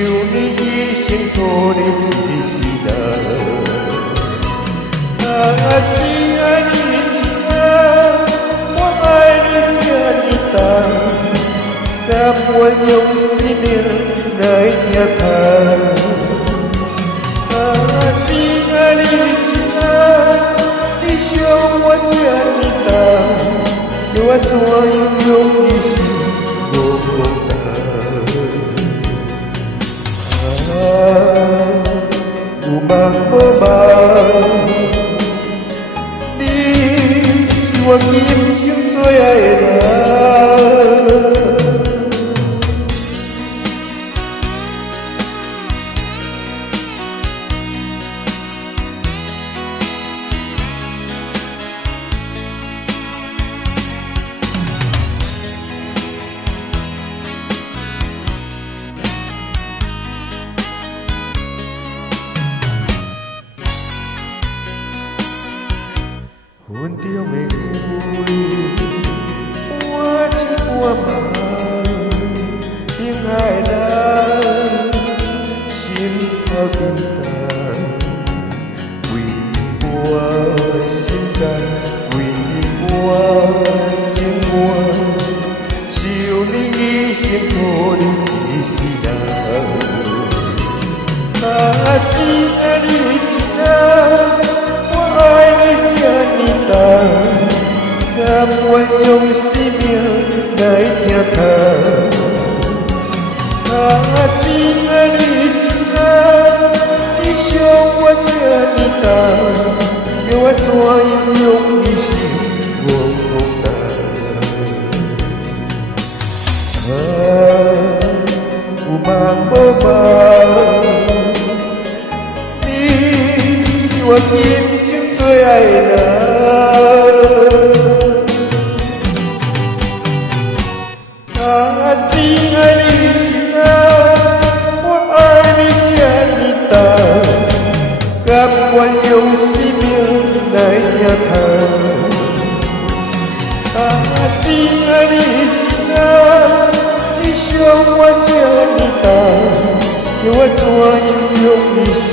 你一生苦的一世人。亲爱的亲啊，我爱你这呢重，甘愿用生命来疼痛。亲爱的亲啊，你伤我这呢重，叫我怎样用你心无讲？有梦无梦，你是我今生最爱的人。云中的雨，我情我梦，亲爱的，心头沉重，为我心肝，为我情愿，受你一生苦的一世人。亲爱的亲啊，我爱你这呢重，甘愿用生命来疼痛。亲爱的亲啊，你伤我这呢重，叫我怎样用你心无讲？有梦无梦，我今生最爱的人。亲爱的亲啊，我爱你这呢重，甘愿用生命来疼痛。亲爱的亲啊，你伤我这呢重，叫我怎样用你心？